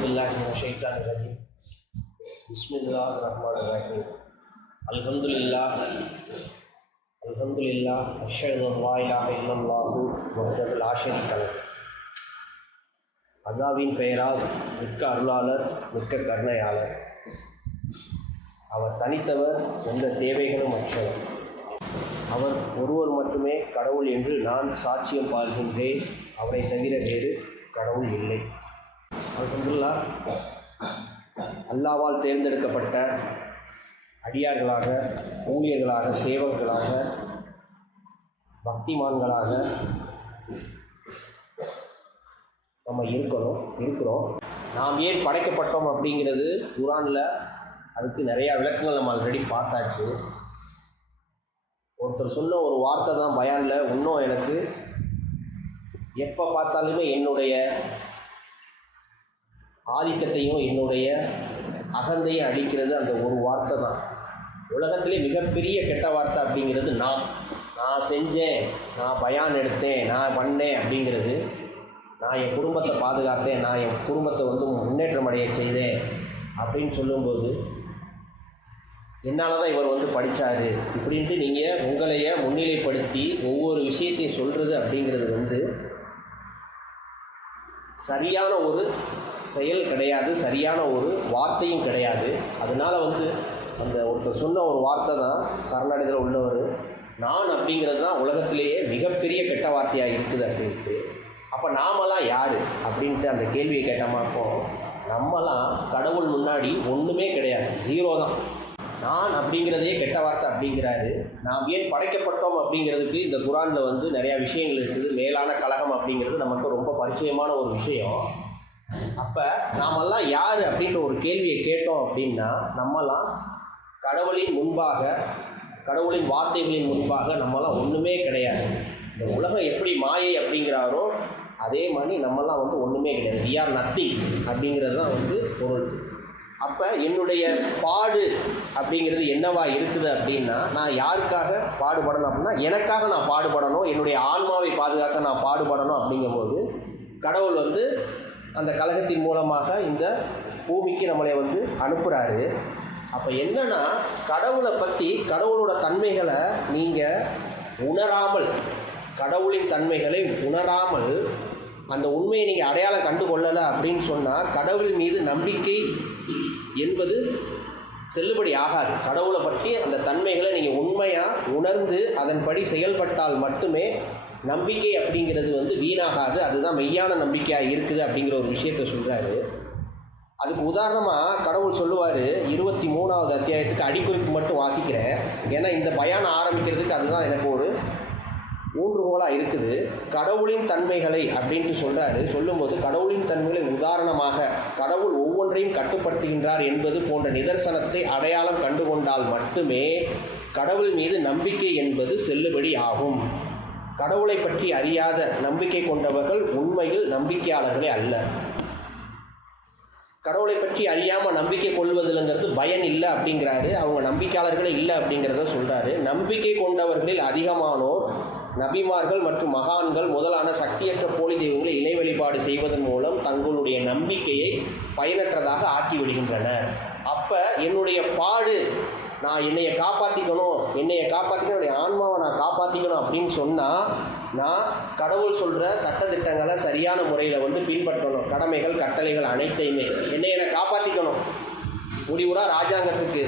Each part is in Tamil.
बिल्लाहि मिनश शैतानिर रजीम बिस्मिल्लाहिर रहमानिर रहीम अल्हम्दुलिल्लाह अश्हदु अन லா இலாஹ இல்லல்லாஹு வஹ்தஹு லா ஷரீக லஹு. அல்லாஹ்வின் பெயரால் மிக்க அருளாளர் மிக்க கருணையாளர். அவர் தனித்தவர், எந்த தேவைகளும் அற்றவர். அவர் ஒருவர் மட்டுமே கடவுள் என்று நான் சாட்சியம் பாருகின்றேன். அவரை தவிர வேறு கடவுள் இல்லை. அல்ஹம்துலில்லாஹ், அல்லாஹ்வால் தேர்ந்தெடுக்கப்பட்ட அடியார்களாக, ஊழியர்களாக, சேவகர்களாக, பக்திமான்களாக நம்ம இருக்கிறோம். நாம் ஏன் படைக்கப்பட்டோம் அப்படிங்கிறது குர்ஆனில் அதுக்கு நிறையா விளக்கங்கள் நம்ம ஆல்ரெடி பார்த்தாச்சு. ஒருத்தர் சொன்ன ஒரு வார்த்தை தான் பயானில் இன்னும் எனக்கு எப்போ பார்த்தாலுமே என்னுடைய ஆதிக்கத்தையும் என்னுடைய அகந்தையும் அடிக்கிறது அந்த ஒரு வார்த்தை தான். உலகத்திலே மிகப்பெரிய கெட்ட வார்த்தை அப்படிங்கிறது நான் செஞ்சேன், நான் பயான் எடுத்தேன், நான் பண்ணேன் அப்படிங்கிறது. நான் என் குடும்பத்தை பாதுகாத்தேன், நான் என் குடும்பத்தை முன்னேற்றம் அடைய செய்தேன் அப்படின்னு சொல்லும்போது என்னால் தான் இவர் படித்தார் இப்படின்ட்டு நீங்கள் உங்களைய முன்னிலைப்படுத்தி ஒவ்வொரு விஷயத்தையும் சொல்கிறது அப்படிங்கிறது சரியான ஒரு செயல் கிடையாது, சரியான ஒரு வார்த்தையும் கிடையாது. அதனால் அந்த ஒருத்தர் சொன்ன ஒரு வார்த்தை தான் சரணடைதல் உள்ளவர் நான் அப்படிங்கிறது தான் உலகத்திலேயே மிகப்பெரிய கெட்ட வார்த்தையாக இருக்குது அப்படின்ட்டு. அப்போ நாமெல்லாம் யார் அப்படின்ட்டு அந்த கேள்வியை கேட்டோமா, அப்போ நம்மலாம் கடவுள் முன்னாடி ஒன்றுமே கிடையாது, ஜீரோ தான். நான் அப்படிங்கிறதே கெட்ட வார்த்தை அப்படிங்கிறாரு. நாம் ஏன் படைக்கப்பட்டோம் அப்படிங்கிறதுக்கு இந்த குர்ஆனில் நிறையா விஷயங்கள் இருக்குது. மேலான கலகம் அப்படிங்கிறது நமக்கு ரொம்ப பரிச்சயமான ஒரு விஷயம். அப்போ நாமெல்லாம் யார் அப்படின்ற ஒரு கேள்வியை கேட்டோம் அப்படின்னா, நம்மலாம் கடவுளின் முன்பாக, கடவுளின் வார்த்தைகளின் முன்பாக நம்மலாம் ஒன்றுமே கிடையாது. இந்த உலகம் எப்படி மாயை அப்படிங்கிறாரோ அதே மாதிரி நம்மலாம் ஒன்றுமே கிடையாது. வி ஆர் நத்திங் அப்படிங்கிறது தான் பொருள். அப்போ என்னுடைய பாடு அப்படிங்கிறது என்னவா இருக்குது அப்படின்னா, நான் யாருக்காக பாடுபடணும் அப்படின்னா எனக்காக நான் பாடுபடணும், என்னுடைய ஆன்மாவை பாதுகாக்க நான் பாடுபடணும். அப்படிங்கும்போது கடவுள் அந்த கலகத்தின் மூலமாக இந்த பூமிக்கு நம்மளை அனுப்புகிறாரு. அப்போ என்னன்னா, கடவுளை பற்றி, கடவுளோட தன்மைகளை நீங்கள் உணராமல், கடவுளின் தன்மைகளை உணராமல் அந்த உண்மையை நீங்கள் அடையாளம் கண்டு கொள்ளலை அப்படின்னு சொன்னால் கடவுள் மீது நம்பிக்கை என்பது செல்லுபடி ஆகாது. கடவுளை பற்றி அந்த தன்மைகளை நீங்கள் உண்மையாக உணர்ந்து அதன்படி செயல்பட்டால் மட்டுமே நம்பிக்கை அப்படிங்கிறது வீணாகாது. அதுதான் மெய்யான நம்பிக்கையாக இருக்குது அப்படிங்கிற ஒரு விஷயத்தை சொல்கிறாரு. அதுக்கு உதாரணமாக கடவுள் சொல்லுவார், 23வது அத்தியாயத்துக்கு அடிக்குறிப்பு மட்டும் வாசிக்கிறேன், ஏன்னா இந்த பயானம் ஆரம்பிக்கிறதுக்கு அதுதான் எனக்கு ஒரு ஊன்றுகோலாக இருக்குது. கடவுளின் தன்மைகளை அப்படின்ட்டு சொல்கிறாரு. சொல்லும்போது கடவுளின் தன்மைகளை உதாரணமாக கடவுள் ஒவ்வொன்றையும் கட்டுப்படுத்துகின்றார் என்பது போன்ற நிதர்சனத்தை அடையாளம் கண்டுகொண்டால் மட்டுமே கடவுள் மீது நம்பிக்கை என்பது செல்லுபடி ஆகும். கடவுளை பற்றி அறியாத நம்பிக்கை கொண்டவர்கள் உண்மையில் நம்பிக்கையாளர்களே அல்ல. கடவுளை பற்றி அறியாமல் நம்பிக்கை கொள்வதில்லைங்கிறது பயன் இல்லை அப்படிங்கிறாரு. அவங்க நம்பிக்கையாளர்களே இல்லை அப்படிங்கிறத சொல்கிறாரு. நம்பிக்கை கொண்டவர்களில் அதிகமானோர் நபிமார்கள் மற்றும் மகான்கள் முதலான சக்தியற்ற போலி தெய்வங்களை இணை வழிபாடு செய்வதன் மூலம் தங்களுடைய நம்பிக்கையை பயனற்றதாக ஆக்கிவிடுகின்றனர். அப்போ என்னுடைய பாடு, நான் என்னையை காப்பாற்றிக்கணும், என்னுடைய ஆன்மாவை நான் காப்பாற்றிக்கணும் அப்படின்னு சொன்னால் நான் கடவுள் சொல்கிற சட்டத்திட்டங்களை சரியான முறையில் பின்பற்றணும். கடமைகள், கட்டளைகள் அனைத்தையுமே என்னை காப்பாற்றிக்கணும். முடிவுறா ராஜாங்கத்துக்கு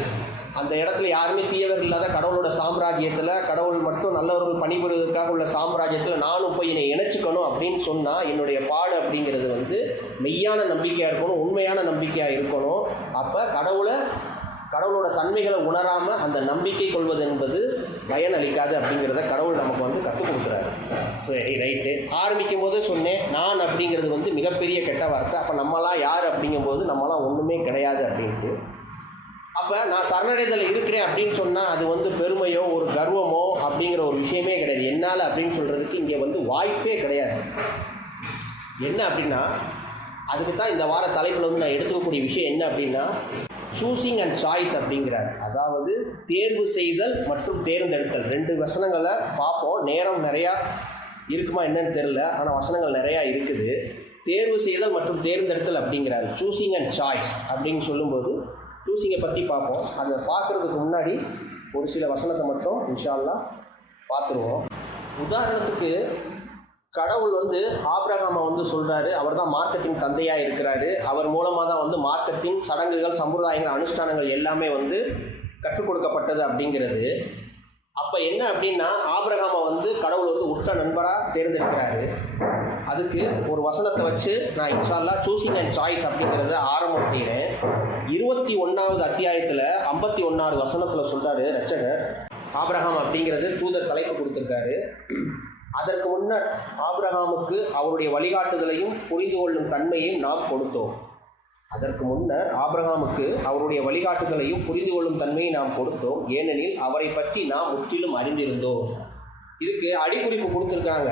அந்த இடத்துல யாருமே தீயவர்கள் இல்லாத கடவுளோட சாம்ராஜ்யத்தில், கடவுள் மட்டும் நல்லவர்கள் பணிபுரிவதற்காக உள்ள சாம்ராஜ்யத்தில் நானும் போய் என்னை இணைச்சிக்கணும் அப்படின்னு சொன்னால் என்னுடைய பாடு அப்படிங்கிறது மெய்யான நம்பிக்கையாக இருக்கணும், உண்மையான நம்பிக்கையாக இருக்கணும். அப்போ கடவுளோட தன்மைகளை உணராமல் அந்த நம்பிக்கை கொள்வது என்பது பயன் அளிக்காது அப்படிங்கிறத கடவுள் நமக்கு கற்றுக் கொடுக்குறாரு. சரி, ரைட்டு. ஆரம்பிக்கும் போது சொன்னேன், நான் அப்படிங்கிறது மிகப்பெரிய கெட்ட வார்த்தை. அப்போ நம்மளாம் யார் அப்படிங்கும்போது நம்மளாம் ஒன்றுமே கிடையாது அப்படின்ட்டு. அப்போ நான் சரணடைதல் இருக்கிறேன் அப்படின்னு சொன்னால் அது பெருமையோ ஒரு கர்வமோ அப்படிங்கிற ஒரு விஷயமே கிடையாது. என்னால் அப்படின்னு சொல்கிறதுக்கு இங்கே வாய்ப்பே கிடையாது. என்ன அப்படின்னா, அதுக்கு தான் இந்த வார தலைப்பில் நான் எடுத்துக்கக்கூடிய விஷயம் என்ன அப்படின்னா, சூஸிங் அண்ட் சாய்ஸ் அப்படிங்கிறார். அதாவது தேர்வு செய்தல் மற்றும் தேர்ந்தெடுத்தல். 2 வசனங்களை பார்ப்போம். நேரம் நிறையா இருக்குமா என்னன்னு தெரில, ஆனால் வசனங்கள் நிறையா இருக்குது. தேர்வு செய்தல் மற்றும் தேர்ந்தெடுத்தல் அப்படிங்கிறாரு. சூஸிங் அண்ட் சாய்ஸ் அப்படின்னு சொல்லும்போது சூஸிங்கை பற்றி பார்ப்போம். அதை பார்க்குறதுக்கு முன்னாடி ஒரு சில வசனத்தை மட்டும் இன்ஷா அல்லாஹ் பார்த்துருவோம். உதாரணத்துக்கு கடவுள் ஆபிரகாமை சொல்கிறாரு, அவர் தான் மார்க்கத்தின் தந்தையாக இருக்கிறாரு. அவர் மூலமாக தான் மார்க்கத்தின் சடங்குகள், சம்பிரதாயங்கள், அனுஷ்டானங்கள் எல்லாமே கற்றுக் கொடுக்கப்பட்டது அப்படிங்கிறது. அப்போ என்ன அப்படின்னா, ஆபிரகாமை கடவுள் உற்ற நண்பராக தேர்ந்தெடுக்கிறாரு. அதுக்கு ஒரு வசனத்தை வச்சு நான் இன்ஷா அல்லாஹ் சூஸிங் அண்ட் சாய்ஸ் அப்படிங்கிறத ஆரம்பம் செய்கிறேன். 21வது அத்தியாயத்தில் 51வது வசனத்தில் சொல்கிறாரு ரட்சகர். ஆபிரகாம் அப்படிங்கிறது தூதர் தலைப்பு கொடுத்துருக்காரு. அதற்கு முன்னர் ஆபிரகாமுக்கு அவருடைய வழிகாட்டுதலையும் புரிந்து கொள்ளும் தன்மையையும் நாம் கொடுத்தோம். அதற்கு முன்னர் ஆபிரகாமுக்கு அவருடைய வழிகாட்டுதலையும் புரிந்து கொள்ளும் தன்மையை நாம் கொடுத்தோம், ஏனெனில் அவரை பற்றி நாம் முற்றிலும் அறிந்திருந்தோம். இதுக்கு அடிக்குறிப்பு கொடுத்துருக்காங்க.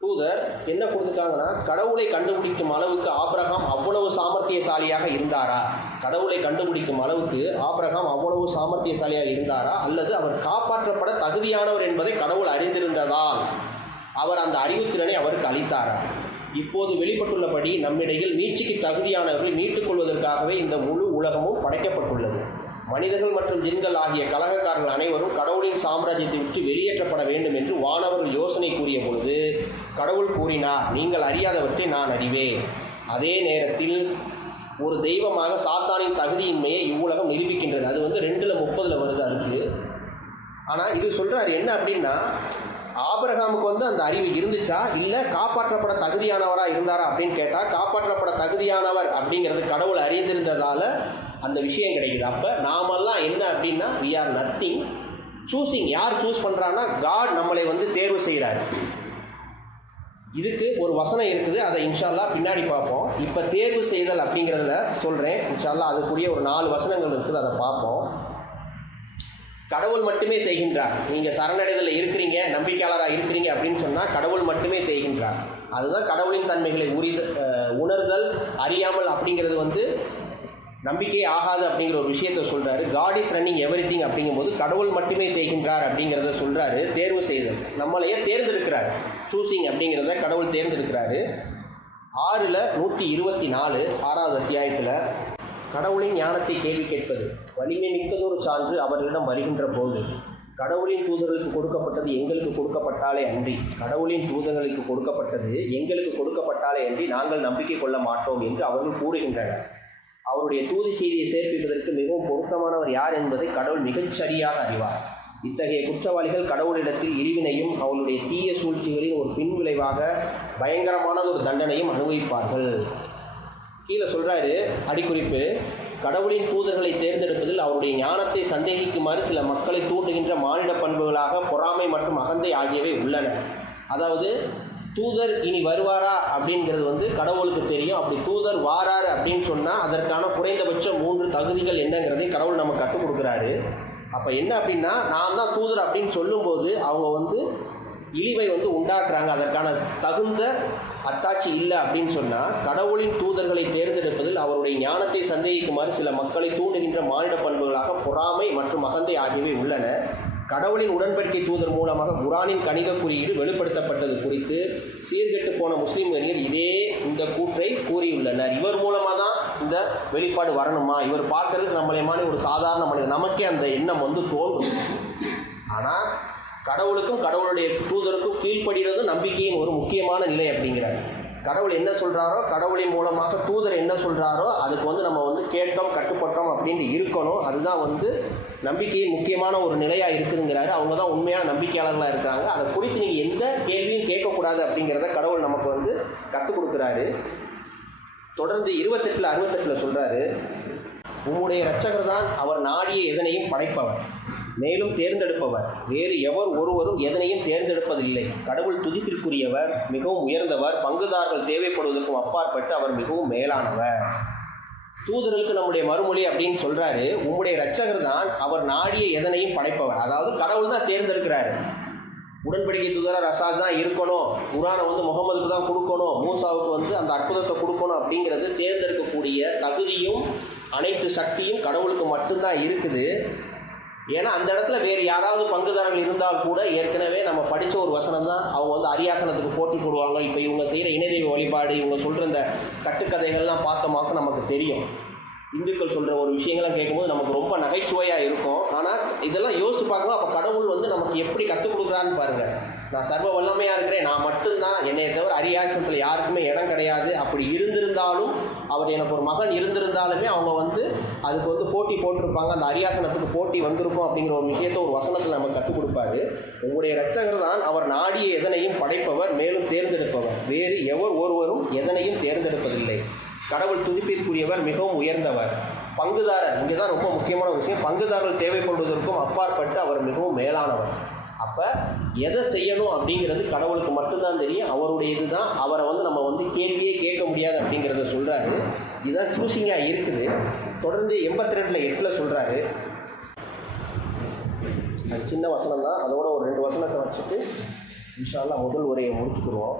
தூதர் என்ன கொடுத்துருக்காங்கன்னா, கடவுளை கண்டுபிடிக்கும் அளவுக்கு ஆபிரகாம் அவ்வளவு சாமர்த்தியசாலியாக இருந்தாரா, கடவுளை கண்டுபிடிக்கும் அளவுக்கு ஆபிரகாம் அவ்வளவு சாமர்த்தியசாலியாக இருந்தாரா, அல்லது அவர் காப்பாற்றப்பட தகுதியானவர் என்பதை கடவுள் அறிந்திருந்ததால் அவர் அந்த அறிவுத்திறனை அவருக்கு அளித்தாரா? இப்போது வெளிப்பட்டுள்ளபடி நம்மிடையில் மீட்சிக்கு தகுதியானவர்களை மீட்டுக் கொள்வதற்காகவே இந்த முழு உலகமும் படைக்கப்பட்டுள்ளது. மனிதர்கள் மற்றும் ஜின்கள் ஆகிய கலகக்காரர்கள் அனைவரும் கடவுளின் சாம்ராஜ்யத்தை விட்டு வெளியேற்றப்பட வேண்டும் என்று வானவர்கள் யோசனை கூறிய பொழுது கடவுள் கூறினார், நீங்கள் அறியாதவற்றை நான் அறிவேன். அதே நேரத்தில் ஒரு தெய்வமாக சாத்தானின் தகுதியின்மையை இவ்வுலகம் நிரூபிக்கின்றது. அது 2:30 வருது அதுக்கு. ஆனால் இது சொல்கிறார் என்ன அப்படின்னா, ஆபிரகாமுக்கு அந்த அறிவு இருந்துச்சா, இல்லை காப்பாற்றப்பட தகுதியானவராக இருந்தாரா அப்படின்னு கேட்டால், காப்பாற்றப்பட தகுதியானவர் அப்படிங்கிறது கடவுள் அறிந்திருந்ததால் அந்த விஷயம் கிடைக்குது. அப்போ நாமெல்லாம் என்ன அப்படின்னா, வி ஆர் நத்திங். சூஸிங் யார் சூஸ் பண்ணுறான்னா, காட் நம்மளை தேர்வு செய்கிறார். இதுக்கு ஒரு வசனம் இருக்குது, அதை இன்ஷா அல்லாஹ் பின்னாடி பார்ப்போம். இப்போ தேர்வு செய்தல் அப்படிங்கிறதுல சொல்கிறேன் இன்ஷா அல்லாஹ். அதுக்குரிய ஒரு 4 வசனங்கள் இருக்குது, அதை பார்ப்போம். கடவுள் மட்டுமே செய்கின்றார். நீங்கள் சரணடைதலில் இருக்கிறீங்க, நம்பிக்கையாளராக இருக்கிறீங்க அப்படின்னு சொன்னால் கடவுள் மட்டுமே செய்கின்றார். அதுதான் கடவுளின் தன்மைகளை உணர்தல். அறியாமல் அப்படிங்கிறது நம்பிக்கையே ஆகாது அப்படிங்கிற ஒரு விஷயத்தை சொல்கிறாரு. காட் இஸ் ரன்னிங் எவ்ரிதிங் அப்படிங்கும்போது கடவுள் மட்டுமே செய்கின்றார் அப்படிங்கிறத சொல்கிறாரு. தேர்வு செய்தல், நம்மளையே தேர்ந்தெடுக்கிறார். சூஸிங் அப்படிங்கிறத கடவுள் தேர்ந்தெடுக்கிறாரு. 6:124 6வது அத்தியாயத்தில் கடவுளின் ஞானத்தை கேள்வி கேட்பது வலிமை மிக்கதொரு சான்று அவர்களிடம் வருகின்ற போது, கடவுளின் தூதர்களுக்கு கொடுக்கப்பட்டது எங்களுக்கு கொடுக்கப்பட்டாலே அன்றி, கடவுளின் தூதர்களுக்கு கொடுக்கப்பட்டது எங்களுக்கு கொடுக்கப்பட்டாலே அன்றி நாங்கள் நம்பிக்கை கொள்ள மாட்டோம் என்று அவர்கள் கூறுகின்றனர். அவருடைய தூது செய்தியை சேர்ப்பிப்பதற்கு மிகவும் பொருத்தமானவர் யார் என்பதை கடவுள் மிகச்சரியாக அறிவார். இத்தகைய குற்றவாளிகள் கடவுளிடத்தில் இழிவினையும் அவருடைய தீய சூழ்ச்சிகளின் ஒரு பின்விளைவாக பயங்கரமானது ஒரு தண்டனையும் அனுபவிப்பார்கள். கீழே சொல்கிறாரு அடிக்குறிப்பு, கடவுளின் தூதர்களை தேர்ந்தெடுப்பதில் அவருடைய ஞானத்தை சந்தேகிக்குமாறு சில மக்களை தூண்டுகின்ற மானிட பண்புகளாக பொறாமை மற்றும் அகந்தை ஆகியவை உள்ளன. அதாவது தூதர் இனி வருவாரா அப்படிங்கிறது கடவுளுக்கு தெரியும். அப்படி தூதர் வாராரு அப்படின்னு சொன்னால் அதற்கான குறைந்தபட்ச 3 தகுதிகள் என்னங்கிறதை கடவுள் நமக்கு கற்றுக் கொடுக்குறாரு. அப்போ என்ன அப்படின்னா, நான் தான் தூதர் அப்படின்னு சொல்லும்போது அவங்க இழிவை உண்டாக்குறாங்க. அதற்கான தகுந்த அத்தாட்சி இல்லை அப்படின்னு சொன்னால், கடவுளின் தூதர்களை தேர்ந்தெடுப்பதில் அவருடைய ஞானத்தை சந்தேகிக்குமாறு சில மக்களை தூண்டுகின்ற மானிட பண்புகளாக பொறாமை மற்றும் அகந்தை ஆகியவை உள்ளன. கடவுளின் உடன்படிக்கை தூதர் மூலமாக குரானின் கணித குறியீடு வெளிப்படுத்தப்பட்டது குறித்து சீர்கெட்டு போன முஸ்லீம்கள் இந்த கூற்றை கூறியுள்ளனர். இவர் மூலமாக தான் இந்த வெளிப்பாடு வரணுமா, இவர் பார்க்கறதுக்கு நம்மளே மாதிரி ஒரு சாதாரண மனிதன், நமக்கே அந்த எண்ணம் தோன்றும். ஆனால் கடவுளுக்கும் கடவுளுடைய தூதருக்கும் கீழ்ப்படுகிறது நம்பிக்கையின் ஒரு முக்கியமான நிலை அப்படிங்கிறார். கடவுள் என்ன சொல்கிறாரோ, கடவுளின் மூலமாக தூதர் என்ன சொல்கிறாரோ அதுக்கு நம்ம கேட்டோம் கட்டுப்பட்டோம் அப்படின்ட்டு இருக்கணும். அதுதான் நம்பிக்கையின் முக்கியமான ஒரு நிலையாக இருக்குதுங்கிறாரு. அவங்க தான் உண்மையான நம்பிக்கையாளர்களாக இருக்கிறாங்க. அதை குறித்து நீங்கள் எந்த கேள்வியும் கேட்கக்கூடாது அப்படிங்கிறத கடவுள் நமக்கு கற்றுக் கொடுக்குறாரு. தொடர்ந்து 28:68 சொல்கிறாரு, உம்முடைய இரட்சகர் தான் அவர் நாடிய எதனையும் படைப்பவர், மேலும் தேர்ந்தெடுப்பவர். வேறு எவர் ஒருவரும் எதனையும் தேர்ந்தெடுப்பதில்லை. கடவுள் துதிப்பிற்குரியவர், மிகவும் உயர்ந்தவர், பங்குதாரர்கள் தேவைப்படுவதற்கும் அப்பாற்பட்டு அவர் மிகவும் மேலானவர். தூதர்களுக்கு நம்முடைய மறுமொழி அப்படின்னு சொல்கிறாரு, உம்முடைய இரட்சகர் தான் அவர் நாடிய எதனையும் படைப்பவர். அதாவது கடவுள் தான் தேர்ந்தெடுக்கிறாரு. உடன்படிக்கை தூதராக ரசாத் தான் இருக்கணும், குரானை முகமதுக்கு தான் கொடுக்கணும், மூசாவுக்கு அந்த அற்புதத்தை கொடுக்கணும் அப்படிங்கிறது தேர்ந்தெடுக்கக்கூடிய தகுதியும் அனைத்து சக்தியும் கடவுளுக்கு மட்டும்தான் இருக்குது. ஏன்னா அந்த இடத்துல வேறு யாராவது பங்குதாரர்கள் இருந்தால் கூட ஏற்கனவே நம்ம படித்த ஒரு வசனம் தான். அவங்க வந்து அரியாசனத்துக்கு போட்டி போடுவாங்க. இப்போ இவங்க செய்கிற இணைதெய்வ வழிபாடு, இவங்க சொல்கிற இந்த கட்டுக்கதைகள்லாம் பார்த்தோமாக்க நமக்கு தெரியும். இந்துக்கள் சொல்கிற ஒரு விஷயங்கள்லாம் கேட்கும்போது நமக்கு ரொம்ப நகைச்சுவையாக இருக்கும். ஆனால் இதெல்லாம் யோசித்து பார்க்கும்போது அப்போ கடவுள் வந்து நமக்கு எப்படி கற்றுக் கொடுக்குறான்னு பாருங்கள். நான் சர்வ வல்லமையாக இருக்கிறேன், நான் மட்டும்தான், என்னை தவிர அரியாசனத்தில் யாருக்குமே இடம் கிடையாது. அப்படி இருந்திருந்தாலும் அவர் எனக்கு ஒரு மகன் இருந்திருந்தாலுமே அவங்க வந்து அதுக்கு வந்து போட்டி போட்டிருப்பாங்க. அந்த அரியாசனத்துக்கு போட்டி வந்திருக்கும் அப்படிங்கிற ஒரு விஷயத்தை ஒரு வசனத்தில் நமக்கு கற்றுக் கொடுப்பாரு. உங்களுடைய இரட்சகர் தான் அவர் நாடிய எதனையும் படைப்பவர், மேலும் தேர்ந்தெடுப்பவர். வேறு எவர் ஒருவரும் எதனையும் தேர்ந்தெடுப்பதில்லை. கடவுள் துதிப்பிற்குரியவர், மிகவும் உயர்ந்தவர். பங்குதாரர், இங்கே தான் ரொம்ப முக்கியமான விஷயம். பங்குதாரர்கள் தேவைப்படுவதற்கும் அப்பாற்பட்டு அவர் மிகவும் மேலானவர். அப்போ எதை செய்யணும் அப்படிங்கிறது கடவுளுக்கு மட்டும்தான் தெரியும். அவருடைய இது தான். அவரை வந்து நம்ம வந்து கேள்வியே கேட்க முடியாது அப்படிங்கிறத சொல்கிறாரு. இதுதான் சூஸிங்காக இருக்குது. தொடர்ந்து 82:8 சொல்கிறாரு. அது சின்ன வசனம் தான், அதோட ஒரு 2 வசனத்தை வச்சுட்டு இன்ஷா அல்லாஹ் முதல் உரையை முடிச்சுக்கிடுவோம்.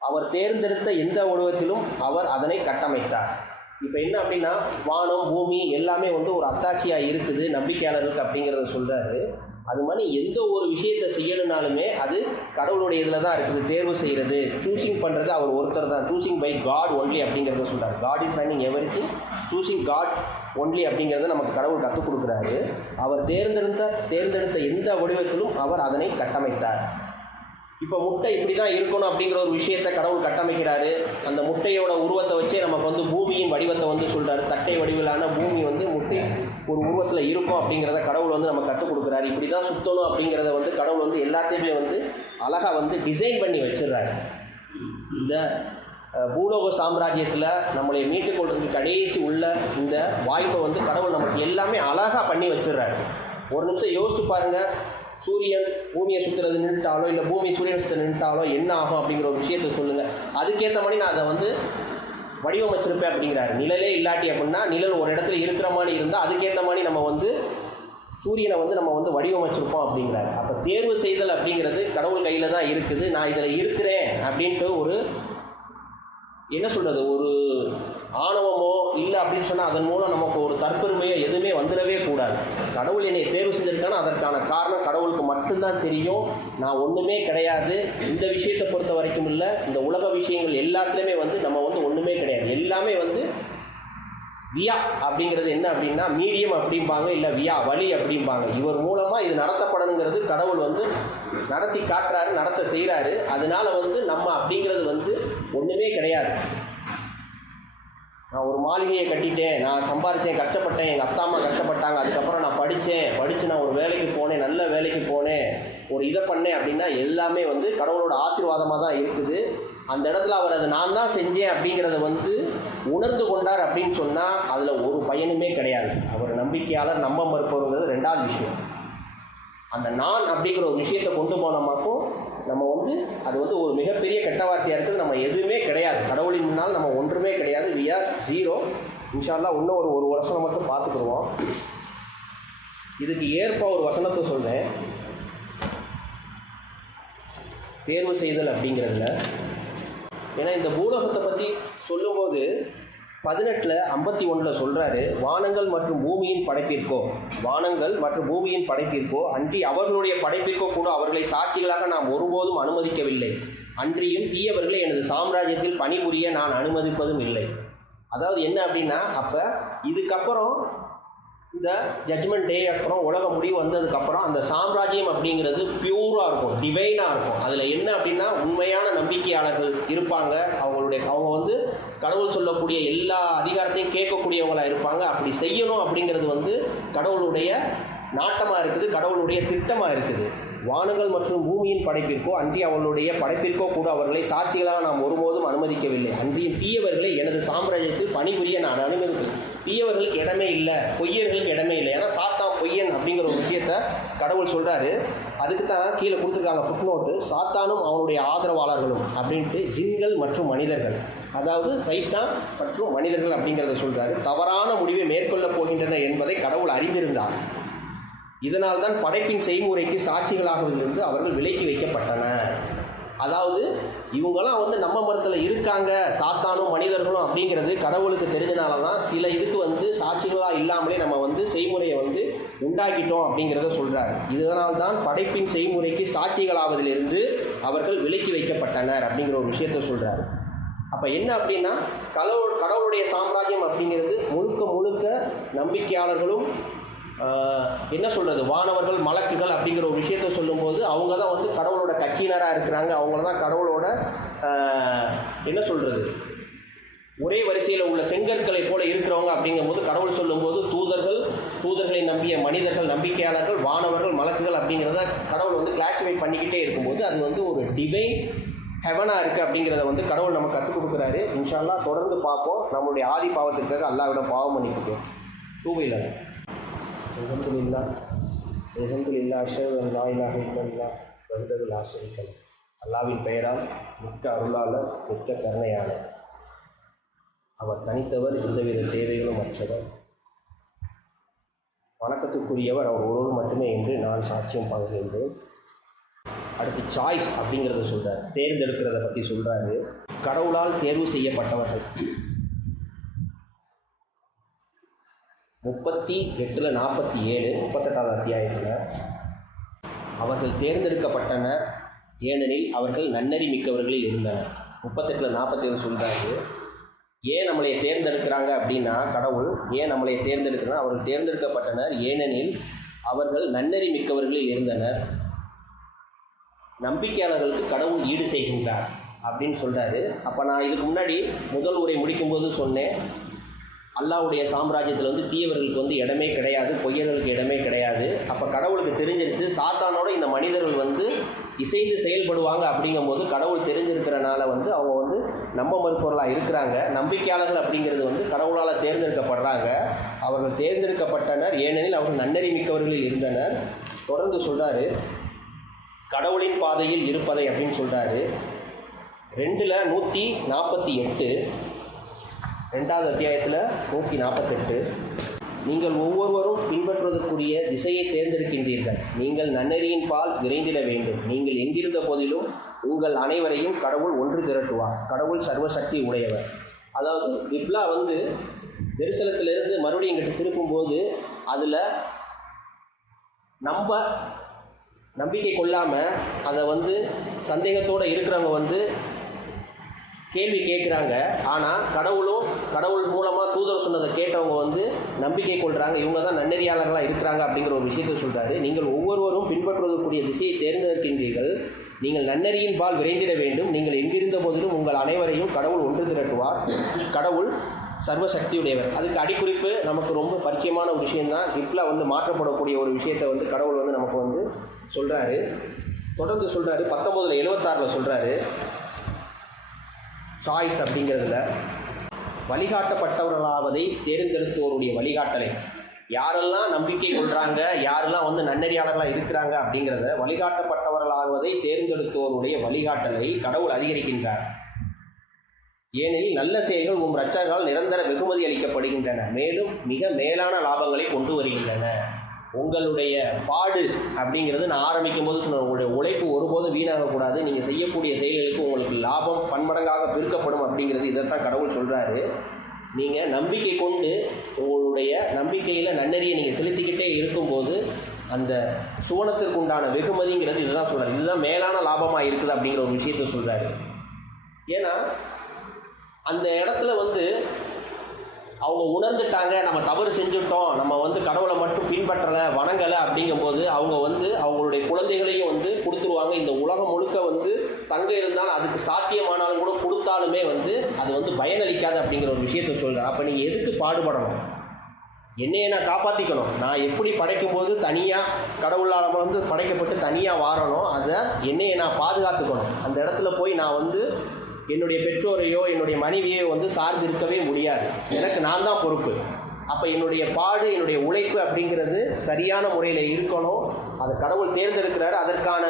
அவர் தேர்ந்தெடுத்த எந்த உருவத்திலும் அவர் அதனை கட்டமைத்தார். இப்போ என்ன அப்படின்னா, வானம் பூமி எல்லாமே வந்து ஒரு அத்தாட்சியாக இருக்குது நம்பிக்கையாளர்களுக்கு அப்படிங்கிறத சொல்கிறாரு. அது மாதிரி எந்த ஒரு விஷயத்தை செய்யணுன்னாலுமே அது கடவுளுடைய இதில் தான் இருக்குது. தேர்வு செய்கிறது, சூஸிங் பண்ணுறது அவர் ஒருத்தர் தான். சூஸிங் பை காட் ஒன்லி அப்படிங்கிறத சொல்கிறார். God is finding everything, choosing God only அப்படிங்கிறத நமக்கு கடவுள் கற்றுக் கொடுக்குறாரு. அவர் தேர்ந்தெடுத்த எந்த வடிவத்திலும் அவர் அதனை கட்டமைத்தார். இப்போ முட்டை இப்படி தான் இருக்கணும் அப்படிங்கிற ஒரு விஷயத்தை கடவுள் கட்டமைக்கிறாரு. அந்த முட்டையோட உருவத்தை வச்சே நமக்கு வந்து பூமியின் வடிவத்தை வந்து சொல்கிறாரு. தட்டை வடிவிலான பூமி வந்து முட்டை ஒரு உருவத்தில் இருக்கும் அப்படிங்கிறத கடவுள் வந்து நம்ம கற்றுக் கொடுக்குறாரு. இப்படி தான் சுற்றணும் அப்படிங்கிறத வந்து கடவுள் வந்து எல்லாத்தையுமே வந்து அழகாக வந்து டிசைன் பண்ணி வச்சிடுறாரு. இந்த பூலோக சாம்ராஜ்யத்தில் நம்மளை மீட்டுக்கொள்றதுக்கு கடைசி உள்ள இந்த வாய்ப்பை வந்து கடவுள் நமக்கு எல்லாமே அழகாக பண்ணி வச்சிடுறாரு. ஒரு நிமிஷம் யோசிச்சு பாருங்கள். சூரியன் பூமியை சுற்றுறது நின்றுட்டாலோ இல்லை பூமி சூரியனை சுற்ற நின்றுட்டாலோ என்ன ஆகும் அப்படிங்கிற ஒரு விஷயத்தை சொல்லுங்கள். அதுக்கேற்ற மாதிரி நான் அதை வந்து வடிவமைச்சிருப்பேன் அப்படிங்கிறாரு. நிழலே இல்லாட்டி அப்படின்னா நிழல் ஒரு இடத்துல இருக்கிற மாதிரி இருந்தால் அதுக்கேற்ற மாதிரி நம்ம வந்து சூரியனை வந்து நம்ம வந்து வடிவமைச்சிருப்போம் அப்படிங்கிறாரு. அப்போ தேர்வு செய்தல் அப்படிங்கிறது கடவுள் கையில் தான் இருக்குது. நான் இதில் இருக்கிறேன் அப்படின்ட்டு ஒரு என்ன சொல்கிறது, ஒரு ஆணவமோ இல்லை அப்படின்னு சொன்னால் அதன் மூலம் நமக்கு ஒரு தற்பெருமையோ எதுவுமே வந்துடவே கூடாது. கடவுள் என்னை தேர்வு செஞ்சுருக்கான அதற்கான காரணம் கடவுளுக்கு மட்டும்தான் தெரியும். நான் ஒன்றுமே கிடையாது. இந்த விஷயத்தை பொறுத்த வரைக்கும் இல்லை, இந்த உலக விஷயங்கள் எல்லாத்துலேயுமே வந்து நம்ம வந்து ஒன்றுமே கிடையாது. எல்லாமே வந்து வியா அப்படிங்கிறது என்ன அப்படின்னா மீடியம் அப்படிம்பாங்க, இல்லை வியா வழி அப்படிம்பாங்க. இவர் மூலமாக இது நடத்தப்படணுங்கிறது கடவுள் வந்து நடத்தி காட்டுறாரு, நடத்த செய்கிறாரு. அதனால வந்து நம்ம அப்படிங்கிறது வந்து ஒன்றுமே கிடையாது. நான் ஒரு மாளிகையை கட்டிட்டேன், நான் சம்பாதிச்சேன், கஷ்டப்பட்டேன், எங்கள் அப்பா அம்மா கஷ்டப்பட்டாங்க, அதுக்கப்புறம் நான் படித்து நான் ஒரு வேலைக்கு போனேன், நல்ல வேலைக்கு போனேன், ஒரு இதை பண்ணேன் அப்படின்னா எல்லாமே வந்து கடவுளோட ஆசீர்வாதமாக தான் இருக்குது. அந்த இடத்துல அவர் அதை நான் தான் செஞ்சேன் அப்படிங்கிறத வந்து உணர்ந்து கொண்டார் அப்படின்னு சொன்னால் அதில் ஒரு பயனுமே கிடையாது. அவர் நம்பிக்கையாளர், நம்ப மறுப்பவங்கிறது 2வது விஷயம். அந்த நான் அப்படிங்கிற ஒரு விஷயத்தை கொண்டு போனோமாக்கும் நம்ம வந்து அது வந்து ஒரு மிகப்பெரிய கெட்ட வார்த்தையாக இருக்குது. நம்ம எதுவுமே கிடையாது, கடவுளின் முன்னால் நம்ம ஒன்றுமே கிடையாது. We are zero. இன்ஷா அல்லாஹ் இன்னும் ஒரு வசனம் மட்டும் பார்த்துக்குருவோம். இதுக்கு ஏற்ப ஒரு வசனத்தை சொல்றேன். தேர்வு செய்தல் அப்படிங்கிறதுல ஏன்னா இந்த பூலோகத்தை பற்றி சொல்லும்போது 18:51 சொல்கிறாரு, வானங்கள் மற்றும் பூமியின் படைப்பிற்கோ அன்றி அவர்களுடைய படைப்பிற்கோ கூட அவர்களை சாட்சிகளாக நாம் ஒருபோதும் அனுமதிக்கவில்லை. அன்றியும் தீயவர்களை எனது சாம்ராஜ்யத்தில் பணிபுரிய நான் அனுமதிப்பதும் இல்லை. அதாவது என்ன அப்படின்னா, அப்போ இதுக்கப்புறம் இந்த ஜட்ஜ்மெண்ட் டே அப்புறம் உலக முடிவு வந்ததுக்கப்புறம் அந்த சாம்ராஜ்யம் அப்படிங்கிறது பியூராக இருக்கும், டிவைனாக இருக்கும். அதில் என்ன அப்படின்னா உண்மையான நம்பிக்கையாளர்கள் இருப்பாங்க. அவங்க வந்து கடவுள் சொல்லக்கூடிய எல்லா அதிகாரத்தையும் கேட்கக்கூடியவங்களாக இருப்பாங்க. அப்படி செய்யணும் அப்படிங்கிறது வந்து கடவுளுடைய நாட்டமாக இருக்குது, கடவுளுடைய திட்டமாக இருக்குது. வானங்கள் மற்றும் பூமியின் படைப்பிற்கோ அன்றி அவர்களுடைய படைப்பிற்கோ கூட அவர்களை சாட்சிகளாக நாம் ஒருபோதும் அனுமதிக்கவில்லை. அன்றியும் தீயவர்களை எனது சாம்ராஜ்யத்தில் பணிபுரிய நான் அனுமதிக்கவில்லை. தீயவர்களுக்கு இடமே இல்லை, பொய்யர்களுக்கு இடமே இல்லை. ஏன்னா சாத்தான் பொய்யன் அப்படிங்கிற ஒரு விஷயத்தை கடவுள் சொல்கிறாரு. அதுக்கு தான் கீழே கொடுத்துருக்காங்க ஃபுட்நோட்டு, சாத்தானும் அவனுடைய ஆதரவாளர்களும் அப்படின்ட்டு ஜின்கள் மற்றும் மனிதர்கள், அதாவது சைத்தான் மற்றும் மனிதர்கள் அப்படிங்கிறத சொல்கிறாரு. தவறான முடிவை மேற்கொள்ளப் போகின்றன என்பதை கடவுள் அறிந்திருந்தார். இதனால் தான் படைப்பின் செய்முறைக்கு சாட்சிகளாகவிலிருந்து அவர்கள் விலக்கி வைக்கப்பட்டனர். அதாவது இவங்கெல்லாம் வந்து நம்ம மரத்தில் இருக்காங்க, சாத்தானும் மனிதர்களும் அப்படிங்கிறது கடவுளுக்கு தெரிஞ்சனால தான் சில இதுக்கு வந்து சாட்சிகளாக இல்லாமலே நம்ம வந்து செய்முறையை வந்து உண்டாக்கிட்டோம் அப்படிங்கிறத சொல்கிறார். இதனால்தான் படைப்பின் செய்முறைக்கு சாட்சிகளாவதிலிருந்து அவர்கள் விலக்கி வைக்கப்பட்டனர் அப்படிங்கிற ஒரு விஷயத்த சொல்கிறார். அப்போ என்ன அப்படின்னா, கடவுளுடைய சாம்ராஜ்யம் அப்படிங்கிறது முழுக்க முழுக்க நம்பிக்கையாளர்களும் என்ன சொல்கிறது, வானவர்கள் மலக்குகள் அப்படிங்கிற ஒரு விஷயத்த சொல்லும்போது அவங்க தான் வந்து கடவுளோட கட்சியினராக இருக்கிறாங்க. அவங்கள தான் கடவுளோட என்ன சொல்கிறது, ஒரே வரிசையில் உள்ள செங்கற்களை போல இருக்கிறவங்க அப்படிங்கும்போது கடவுள் சொல்லும்போது தூதர்களை நம்பிய மனிதர்கள், நம்பிக்கையாளர்கள், வானவர்கள், மலக்குகள் அப்படிங்கிறத கடவுள் வந்து கிளாஸிஃபை பண்ணிக்கிட்டே இருக்கும்போது அது வந்து ஒரு டிவைன் ஹெவனாக இருக்குது அப்படிங்கிறத வந்து கடவுள் நம்ம கற்றுக் கொடுக்குறாரு. இன்ஷா அல்லாஹ் தொடர்ந்து பார்ப்போம். நம்மளுடைய ஆதி பாவத்திற்காக அல்லாஹ்விடம் பாவம் பண்ணிக்கிட்டு தூவையில் அல்ஹம்துலில்லாஹ் அஷ்ஹது அன் லா இலாஹா இல்லல்லாஹ் வஹ்தஹு லா ஷரீக லஹ். அல்லாஹ்வின் பெயரால் மிக்க அருளாளர், மிக்க கருணையாளர். அவர் தனித்தவர், எந்தவித தேவைகளும் அற்றவர். வணக்கத்துக்குரியவர் அவர் ஒருவர் மட்டுமே என்று நான் சாட்சியம் பகிர்கின்றேன். அடுத்து சாய்ஸ் அப்படிங்கிறத சொல்கிறார், தேர்ந்தெடுக்கிறத பற்றி சொல்கிறாரு. கடவுளால் தேர்வு செய்யப்பட்டவர்கள் 38-47 அத்தியாயத்தில் அவர்கள் தேர்ந்தெடுக்கப்பட்டனர் ஏனெனில் அவர்கள் நன்னறி மிக்கவர்களில் இருந்தனர். 38-47 சொல்கிறாரு. ஏன் நம்மளை தேர்ந்தெடுக்கிறாங்க அப்படின்னா, கடவுள் ஏன் நம்மளை தேர்ந்தெடுக்கிறாங்க, அவர்கள் தேர்ந்தெடுக்கப்பட்டனர் ஏனெனில் அவர்கள் நன்னறி மிக்கவர்களில் இருந்தனர். நம்பிக்கையாளர்களுக்கு கடவுள் ஈடு செய்கின்றார் அப்படின்னு சொல்கிறாரு. அப்போ நான் இதுக்கு முன்னாடி முதல் உரை முடிக்கும்போது சொன்னேன், அல்லாஹ்வுடைய சாம்ராஜ்யத்தில் வந்து தீயவர்களுக்கு வந்து இடமே கிடையாது, பொய்யர்களுக்கு இடமே கிடையாது. அப்போ கடவுளுக்கு தெரிஞ்சிருச்சு சாத்தானோட இந்த மனிதர்கள் வந்து இசைந்து செயல்படுவாங்க. அப்படிங்கும்போது கடவுள் தெரிஞ்சிருக்கிறனால வந்து அவங்க வந்து நம்ப மறுப்பவர்களாக இருக்கிறாங்க. நம்பிக்கையாளர்கள் அப்படிங்கிறது வந்து கடவுளால் தேர்ந்தெடுக்கப்படுறாங்க. அவர்கள் தேர்ந்தெடுக்கப்பட்டனர் ஏனெனில் அவர்கள் நன்னறி மிக்கவர்களில் இருந்தனர். தொடர்ந்து சொல்கிறாரு, கடவுளின் பாதையில் இருப்பதை அப்படின்னு சொல்கிறாரு. 148 2வது அத்தியாயத்தில் 148 நீங்கள் ஒவ்வொருவரும் பின்பற்றுவதற்குரிய திசையை தேர்ந்தெடுக்கின்றீர்கள். நீங்கள் நன்னறியின் பால் விரைந்திட வேண்டும். நீங்கள் எங்கிருந்த போதிலும் உங்கள் அனைவரையும் கடவுள் ஒன்று திரட்டுவார். கடவுள் சர்வசக்தி உடையவர். அதாவது கிப்லா வந்து ஜெருசலத்திலிருந்து மறுபடியும் இங்கிட்டு திருப்பும்போது அதில் நம்பிக்கை கொள்ளாமல் அதை வந்து சந்தேகத்தோடு இருக்கிறவங்க வந்து கேள்வி கேட்குறாங்க. ஆனால் கடவுள் மூலமாக தூதர் சொன்னதை கேட்டவங்க வந்து நம்பிக்கை கொள்கிறாங்க. இவங்க தான் நன்னறியாளர்களாக இருக்கிறாங்க அப்படிங்கிற ஒரு விஷயத்தை சொல்கிறாரு. நீங்கள் ஒவ்வொருவரும் பின்பற்றுவதற்குரிய திசையை தேர்ந்தெடுக்கின்றீர்கள். நீங்கள் நன்னறியின் பால் விரைந்திட வேண்டும். நீங்கள் எங்கிருந்த போதிலும் உங்கள் அனைவரையும் கடவுள் ஒன்று திரட்டுவார். கடவுள் சர்வசக்தியுடையவர். அதுக்கு அடிக்குறிப்பு நமக்கு ரொம்ப பரிச்சயமான ஒரு விஷயந்தான். கிப்லா வந்து மாற்றப்படக்கூடிய ஒரு விஷயத்தை வந்து கடவுள் வந்து நமக்கு வந்து சொல்கிறாரு. தொடர்ந்து சொல்கிறாரு. 1976 சொல்கிறாரு, சாய்ஸ் அப்படிங்கிறதுல வழிகாட்டப்பட்டவர்களாவதை தேர்ந்தெடுத்தோருடைய வழிகாட்டலை, யாரெல்லாம் நம்பிக்கை கொள்கிறாங்க, யாரெல்லாம் வந்து நன்னறியாளர்களாக இருக்கிறாங்க அப்படிங்கிறத வழிகாட்டப்பட்டவர்களாவதை தேர்ந்தெடுத்தோருடைய வழிகாட்டலை கடவுள் அதிகரிக்கின்றார். ஏனெனில் நல்ல செயல்கள் உம் இரட்சகரால் நிரந்தர வெகுமதி அளிக்கப்படுகின்றன, மேலும் மிக மேலான லாபங்களை கொண்டு வருகின்றன. உங்களுடைய பாடு அப்படிங்கிறது நான் ஆரம்பிக்கும் போது சொன்ன, உங்களுடைய உழைப்பு ஒருபோதும் வீணாகக்கூடாது. நீங்கள் செய்யக்கூடிய செயல்களுக்கு உங்களுக்கு லாபம் பன்மடங்காக பெருக்கப்படும் அப்படிங்கிறது இதைத்தான் கடவுள் சொல்கிறாரு. நீங்கள் நம்பிக்கை கொண்டு உங்களுடைய நம்பிக்கையில் நன்னறியை நீங்கள் செலுத்திக்கிட்டே இருக்கும்போது அந்த சுவனத்திற்கு உண்டான வெகுமதிங்கிறது இதுதான் சொல்கிறார். இதுதான் மேலான லாபமாக இருக்குது அப்படிங்கிற ஒரு விஷயத்தை சொல்கிறாரு. ஏன்னா அந்த இடத்துல வந்து அவங்க உணர்ந்துட்டாங்க, நம்ம தவறு செஞ்சுட்டோம், நம்ம வந்து கடவுளை மட்டும் பின்பற்றலை, வணங்கலை அப்படிங்கும்போது அவங்க வந்து அவங்களுடைய குழந்தைகளையும் வந்து கொடுத்துருவாங்க. இந்த உலகம் முழுக்க வந்து தங்க இருந்தாலும் அதுக்கு சாத்தியமானாலும் கூட கொடுத்தாலுமே வந்து அது வந்து பயனளிக்காது அப்படிங்கிற ஒரு விஷயத்தை சொல்கிறார். அப்போ நீங்கள் எதுக்கு பாடுபடணும்? என்னையை நான் காப்பாற்றிக்கணும். நான் எப்படி படைக்கும்போது தனியாக கடவுளால் வந்து படைக்கப்பட்டு தனியாக வாரணும், அதை என்னையை நான் பாதுகாத்துக்கணும். அந்த இடத்துல போய் நான் வந்து என்னுடைய பெற்றோரையோ என்னுடைய மனைவியோ வந்து சார்ந்து இருக்கவே முடியாது. எனக்கு நான் தான் பொறுப்பு. அப்போ என்னுடைய பாடு, என்னுடைய உழைப்பு அப்படிங்கிறது சரியான முறையில் இருக்கணும். அதை கடவுள் தேர்ந்தெடுக்கிறாரு. அதற்கான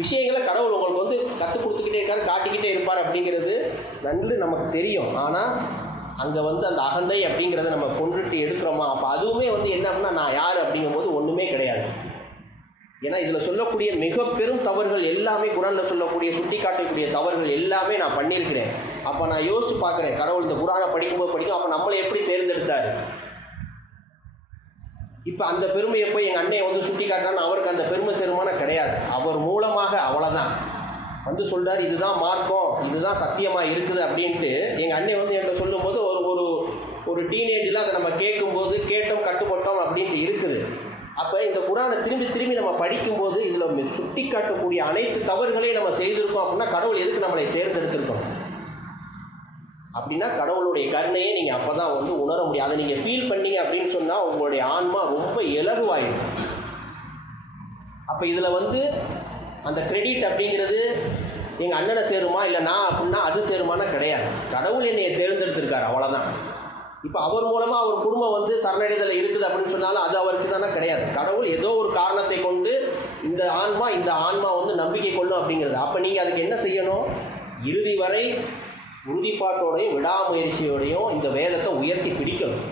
விஷயங்களை கடவுள் உங்களுக்கு வந்து கற்றுக் கொடுத்துக்கிட்டே இருக்காரு, காட்டிக்கிட்டே இருப்பார் அப்படிங்கிறது நன்கு நமக்கு தெரியும். ஆனால் அங்கே வந்து அந்த அகந்தை அப்படிங்கிறத நம்ம கொண்டுட்டு எடுக்கிறோமா? அப்போ அதுவுமே வந்து என்ன அப்படின்னா, நான் யார் அப்படிங்கும்போது ஒன்றுமே கிடையாது. ஏன்னா இதில் சொல்லக்கூடிய மிக பெரும் தவறுகள் எல்லாமே, குரானில் சொல்லக்கூடிய சுட்டி காட்டக்கூடிய தவறுகள் எல்லாமே நான் பண்ணியிருக்கிறேன். அப்போ நான் யோசிச்சு பார்க்குறேன், கடவுள் இந்த குரானை படிக்கும்போது அப்போ நம்மளை எப்படி தேர்ந்தெடுத்தார்? இப்போ அந்த பெருமையை போய் எங்கள் அண்ணையை வந்து சுட்டி காட்டினான்னு அவருக்கு அந்த பெருமை செருமான கிடையாது. அவர் மூலமாக அவ்வளோதான் வந்து சொல்கிறார், இதுதான் மார்க்கம், இதுதான் சத்தியமாக இருக்குது அப்படின்ட்டு. எங்கள் அண்ணன் வந்து என்கிட்ட சொல்லும்போது ஒரு டீனேஜில் அதை நம்ம கேட்கும்போது கேட்டோம் கட்டுப்பட்டோம் அப்படின்ட்டு இருக்குது. அப்போ இந்த குரானை திரும்பி திரும்பி நம்ம படிக்கும்போது இதில் சுட்டி காட்டக்கூடிய அனைத்து தவறுகளையும் நம்ம செய்திருக்கோம் அப்படின்னா கடவுள் எதுக்கு நம்மளை தேர்ந்தெடுத்திருக்கோம்? அப்படின்னா கடவுளுடைய கருணையை நீங்கள் அப்போ தான் வந்து உணர முடியும். அதை நீங்கள் ஃபீல் பண்ணீங்க அப்படின்னு சொன்னால் உங்களுடைய ஆன்மா ரொம்ப இலகுவாயிருக்கும். அப்போ இதில் வந்து அந்த கிரெடிட் அப்படிங்கிறது எங்கள் அண்ணனை சேருமா இல்லை நான் அப்படின்னா அது சேருமானா கிடையாது. கடவுள் என்னையை தேர்ந்தெடுத்திருக்காரு, அவ்வளோதான். இப்போ அவர் மூலமாக அவர் குடும்பம் வந்து சரணடைதல் இருக்குது அப்படின்னு சொன்னாலும் அது அவருக்கு தானே கிடையாது. கடவுள் ஏதோ ஒரு காரணத்தை கொண்டு இந்த ஆன்மா வந்து நம்பிக்கை கொள்ளும் அப்படிங்கிறது. அப்போ நீங்கள் அதுக்கு என்ன செய்யணும்? இறுதி வரை உறுதிப்பாட்டோடையும் விடாமுயற்சியோடையும் இந்த வேதத்தை உயர்த்தி பிடிக்கணும்.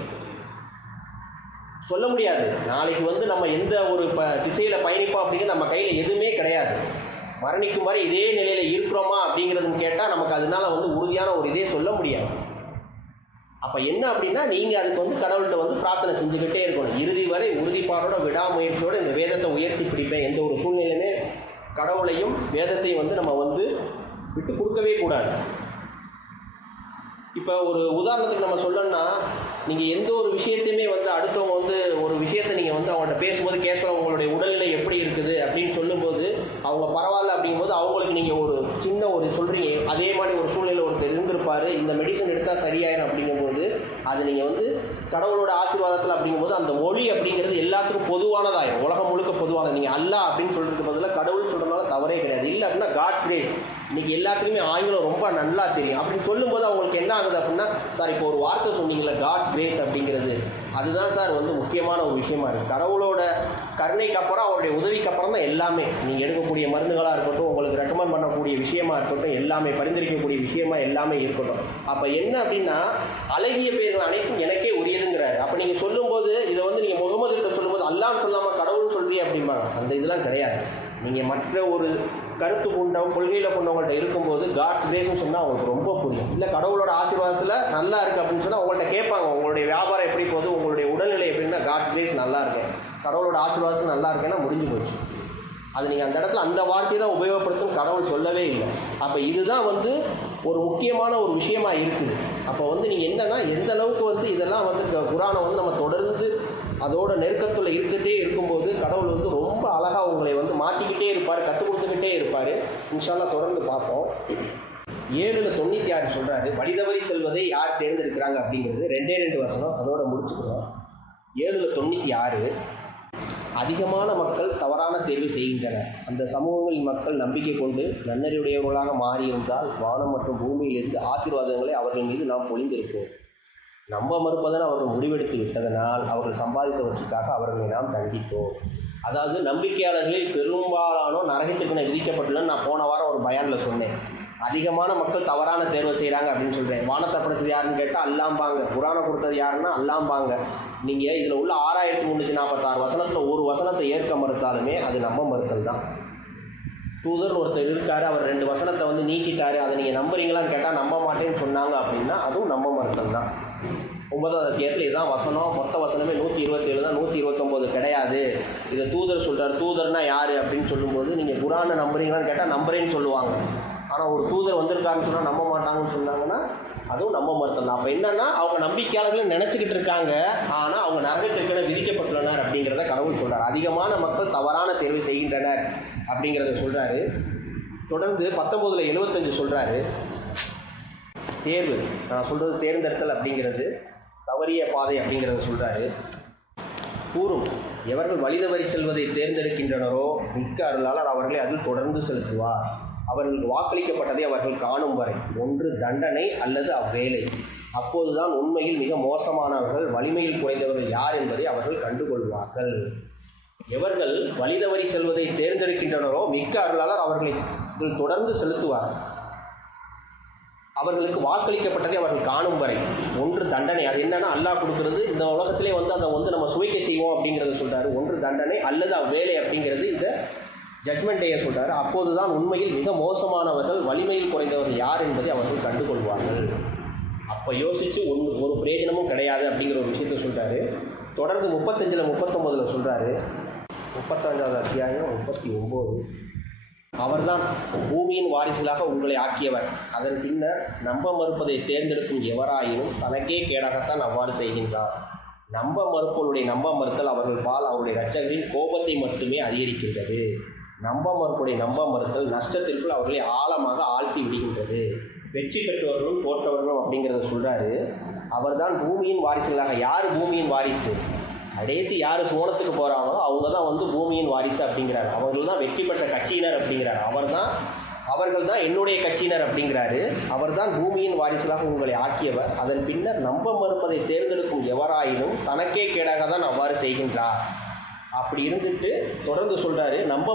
சொல்ல முடியாது நாளைக்கு வந்து நம்ம எந்த ஒரு திசையில் பயணிப்போம் அப்படிங்கிறது நம்ம கையில் எதுவுமே கிடையாது. மரணிக்கும் வரை இதே நிலையில் இருக்கிறோமா அப்படிங்கிறதுன்னு கேட்டால் நமக்கு அதனால வந்து உறுதியான ஒரு இதே சொல்ல முடியாது. அப்போ என்ன அப்படின்னா நீங்கள் அதுக்கு வந்து கடவுள்கிட்ட வந்து பிரார்த்தனை செஞ்சுக்கிட்டே இருக்கணும். இறுதி வரை உறுதிப்பாடோட விடாமுயற்சியோடு இந்த வேதத்தை உயர்த்தி பிடிப்பேன். எந்த ஒரு சூழ்நிலையுமே கடவுளையும் வேதத்தையும் வந்து நம்ம வந்து விட்டு கொடுக்கவே கூடாது. இப்போ ஒரு உதாரணத்துக்கு நம்ம சொல்லணும்னா, நீங்கள் எந்த ஒரு விஷயத்தையுமே வந்து அடுத்தவங்க வந்து ஒரு விஷயத்தை நீங்கள் வந்து அவங்கள்ட்ட பேசும்போது கேட்கலாம், உங்களுடைய உடல்நிலை எப்படி இருக்குது அப்படின்னு சொல்லும்போது அவங்க பரவாயில்ல அப்படிங்கும்போது அவங்களுக்கு நீங்கள் ஒரு சின்ன ஒரு சொல்கிறீங்க. அதே மாதிரி ஒரு சூழ்நிலை ஒருத்தர் இருந்திருப்பார், இந்த மெடிசன் எடுத்தால் சரியாயிரும் அப்படிங்கும்போது அது நீங்கள் வந்து கடவுளோட ஆசீர்வாதத்தில் அப்படிங்கும்போது அந்த மொழி அப்படிங்கிறது எல்லாத்துக்கும் பொதுவானதாயிரும், உலகம் முழுக்க பொதுவானது. நீங்கள் அல்லாஹ் அப்படின்னு சொல்கிறதுக்கு பதிலாக கடவுள் சொல்கிறதுனால தவறே கிடையாது. இல்லை அப்படின்னா காட்ஸ் கிரேஸ், இன்றைக்கி எல்லாத்துக்குமே ஆங்கிலம் ரொம்ப நல்லா தெரியும் அப்படின்னு சொல்லும்போது அவங்களுக்கு என்ன ஆகுது அப்படின்னா, சார் இப்போ ஒரு வார்த்தை சொன்னீங்களே காட்ஸ் கிரேஸ் அப்படிங்கிறது, அதுதான் சார் வந்து முக்கியமான ஒரு விஷயமா இருக்குது. கடவுளோட கருணைக்கு அப்புறம் அவருடைய உதவிக்கு அப்புறம் தான் எல்லாமே. நீங்கள் எடுக்கக்கூடிய மருந்துகளாக இருக்கட்டும், உங்களுக்கு ரெக்கமெண்ட் பண்ணக்கூடிய விஷயமா இருக்கட்டும், எல்லாமே பரிந்துரைக்கக்கூடிய விஷயமா எல்லாமே இருக்கட்டும். அப்போ என்ன அப்படின்னா, அழகிய பெயர்கள் அனைத்தும் எனக்கே உரியதுங்கிறாரு. அப்போ நீங்கள் சொல்லும்போது இதை வந்து நீங்கள் முகமது கிட்ட சொல்லும்போது அல்லான்னு சொல்லாமல் கடவுள்னு சொல்கிறீ அப்படிம்பாங்க. அந்த இதெல்லாம் கிடையாது. நீங்கள் மற்ற ஒரு கருத்து கொள்கையில் கொண்டவங்கள்ட்ட இருக்கும்போது காட்ஸ் கிரேஸ்னு சொன்னால் அவங்களுக்கு ரொம்ப புரியும். இல்லை கடவுளோட ஆசீர்வாதத்தில் நல்லா இருக்குது அப்படின்னு சொன்னால் அவங்கள்ட்ட கேட்பாங்க, உங்களுடைய வியாபாரம் எப்படி போகுது, உங்களுடைய உடல்நிலை எப்படின்னா காட்ஸ் கிரேஸ் நல்லா இருக்கேன், கடவுளோட ஆசீர்வாதத்தில் நல்லா இருக்கேன்னா முடிஞ்சு போச்சு. அது நீங்கள் அந்த இடத்துல அந்த வார்த்தையை தான் உபயோகப்படுத்தும், கடவுள் சொல்லவே இல்லை. அப்போ இதுதான் வந்து ஒரு முக்கியமான ஒரு விஷயமா இருக்குது. அப்போ வந்து நீங்கள் என்னென்னா எந்த அளவுக்கு வந்து இதெல்லாம் வந்து குரானை வந்து நம்ம தொடர்ந்து அதோட நெருக்கத்தில் இருக்கிட்டே இருக்கும்போது கடவுள் வந்து ரொம்ப அழகாக உங்களை வந்து மாற்றிக்கிட்டே இருப்பார், கற்றுக் கொடுத்துக்கிட்டே இருப்பார். இன்ஷா அல்லாஹ் தொடர்ந்து பார்ப்போம். 7:96 சொல்கிறாரு, வழிதவறி செல்வதை யார் தேர்ந்தெடுக்கிறாங்க அப்படிங்கிறது 2 வசனம், அதோட முடிச்சுக்கிறோம். 7:96 அதிகமான மக்கள் தவறான தேர்வு செய்கின்றனர். அந்த சமூகங்களின் மக்கள் நம்பிக்கை கொண்டு நன்னறிவுடையவர்களாக மாறியிருந்தால் வானம் மற்றும் பூமியிலிருந்து ஆசீர்வாதங்களை அவர்கள் மீது நாம் பொழிந்திருப்போம். நம்ப மறுப்பதன் அவர்கள் முடிவெடுத்து விட்டதனால் அவர்கள் சம்பாதித்தவற்றுக்காக அவர்களை நாம் தண்டித்தோம். அதாவது நம்பிக்கையாளர்களில் பெரும்பாலானோர் நரகத்திற்கு விதிக்கப்பட்டுள்ளன்னு நான் போன வாரம் ஒரு பயானில் சொன்னேன். அதிகமான மக்கள் தவறான தேர்வு செய்கிறாங்க அப்படின்னு சொல்கிறேன். வானத்தை படைத்தது யாருன்னு கேட்டால் அல்லாம்பாங்க, குரானை கொடுத்தது யாருன்னா அல்லாம்பாங்க. நீங்கள் இதில் உள்ள 6346 வசனத்தில் ஒரு வசனத்தை ஏற்க மறுத்தாலுமே அது நம்ப மறுத்தல் தான். தூதர் ஒருத்தர் இருக்காரு, அவர் 2 வசனத்தை வந்து நீக்கிட்டாரு, அதை நீங்கள் நம்புறீங்களான்னு கேட்டால் நம்ப மாட்டேன்னு சொன்னாங்க அப்படின்னா அதுவும் நம்ப மறுத்தல் தான். 9வது அத்தியாயத்தில் இதுதான் வசனம், மொத்த வசனமே 127 தான், 129 கிடையாது. இதை தூதர் சொல்கிறார். தூதர்னா யார் அப்படின்னு சொல்லும்போது நீங்கள் குரானை நம்புறீங்களான்னு கேட்டால் நம்புறேன்னு சொல்லுவாங்க. ஆனால் ஒரு தூதர் வந்திருக்காருன்னு சொன்னால் நம்ப மாட்டாங்கன்னு சொன்னாங்கன்னா அதுவும் நம்ப மறுத்தல் தான். அப்போ என்னன்னா அவங்க நம்பிக்கையாளர்கள் நினச்சிக்கிட்டு இருக்காங்க, ஆனால் அவங்க நரகத்திற்கென விதிக்கப்பட்டுள்ளனர் அப்படிங்கிறத கடவுள் சொல்கிறார். அதிகமான மக்கள் தவறான தேர்வு செய்கின்றனர் அப்படிங்கிறத சொல்கிறாரு. தொடர்ந்து 19:75 சொல்கிறாரு, தேர்வு நான் சொல்கிறது தேர்ந்தெடுத்தல் அப்படிங்கிறது தவறிய பாதை அப்படிங்கிறத சொல்கிறாரு. கூறும், எவர்கள் வழிதவறி செல்வதை தேர்ந்தெடுக்கின்றனரோ மிக்க அருளாளர் அவர்களை அதில் தொடர்ந்து செலுத்துவார். அவர்களுக்கு வாக்களிக்கப்பட்டதை அவர்கள் காணும் வரை ஒன்று தண்டனை அல்லது அவ்வேளை. அப்போதுதான் உண்மையில் மிக மோசமானவர்கள் வலிமையில் குறைந்தவர்கள் யார் என்பதை அவர்கள் கண்டுகொள்வார்கள். எவர்கள் வழிதவறி செல்வதை தேர்ந்தெடுக்கின்றனரோ மிக்க அருளாளர் அவர்களை இதில் தொடர்ந்து செலுத்துவார். அவர்களுக்கு வாக்களிக்கப்பட்டதை அவர்கள் காணும் வரை ஒன்று தண்டனை. அது என்னன்னா அல்லாஹ் கொடுக்கறது இந்த உலகத்திலே வந்து அதை வந்து நம்ம சுவைக்க செய்வோம் அப்படிங்கிறத சொல்கிறாரு. ஒன்று தண்டனை அல்லது அவ்வேலை அப்படிங்கிறது இந்த ஜட்மெண்ட் டேயை சொல்கிறாரு. அப்போது தான் உண்மையில் மிக மோசமானவர்கள் வலிமையில் குறைந்தவர்கள் யார் என்பதை அவர்கள் கண்டுகொள்வார்கள். அப்போ யோசித்து ஒரு பிரயோஜனமும் கிடையாது அப்படிங்கிற ஒரு விஷயத்த சொல்கிறாரு. தொடர்ந்து 35 39 சொல்கிறாரு. 35வது அத்தியாயம் 39. அவர்தான் பூமியின் வாரிசுகளாக உங்களை ஆக்கியவர். அதன் பின்னர் நம்ப மறுப்பதை தேர்ந்தெடுக்கும் எவராயினும் தனக்கே கேடாகத்தான் அவ்வாறு செய்கின்றார். நம்ப மறுப்பவருடைய நம்ப மறுத்தல் அவர்கள் பால் அவருடைய இரட்சகரின் கோபத்தை மட்டுமே அதிகரிக்கின்றது. நம்ப மறுப்புடைய நம்ப மறுத்தல் நஷ்டத்திற்குள் அவர்களை ஆழமாக ஆழ்த்தி விடுகின்றது. வெற்றி பெற்றவர்களும் தோற்றவர்களும் அப்படிங்கிறத சொல்கிறாரு. அவர்தான் பூமியின் வாரிசுகளாக. யார் பூமியின் வாரிசு? கடைசி யார் சோனத்துக்கு போகிறாங்களோ அவங்க தான் வந்து பூமியின் வாரிசு அப்படிங்கிறார். அவர்கள் தான் வெற்றி பெற்ற கட்சியினர் அப்படிங்கிறார். அவர்கள் தான் என்னுடைய கட்சியினர் அப்படிங்கிறாரு. அவர் தான் பூமியின் வாரிசுகளாக உங்களை ஆக்கியவர். அதன் பின்னர் நம்ப மறுப்பதை தேர்ந்தெடுக்கும் எவராயினும் தனக்கே கேடாக தான் அவ்வாறு செய்கின்றார். அப்படி இருந்துட்டு தொடர்ந்து சொல்கிறாரு, நம்ப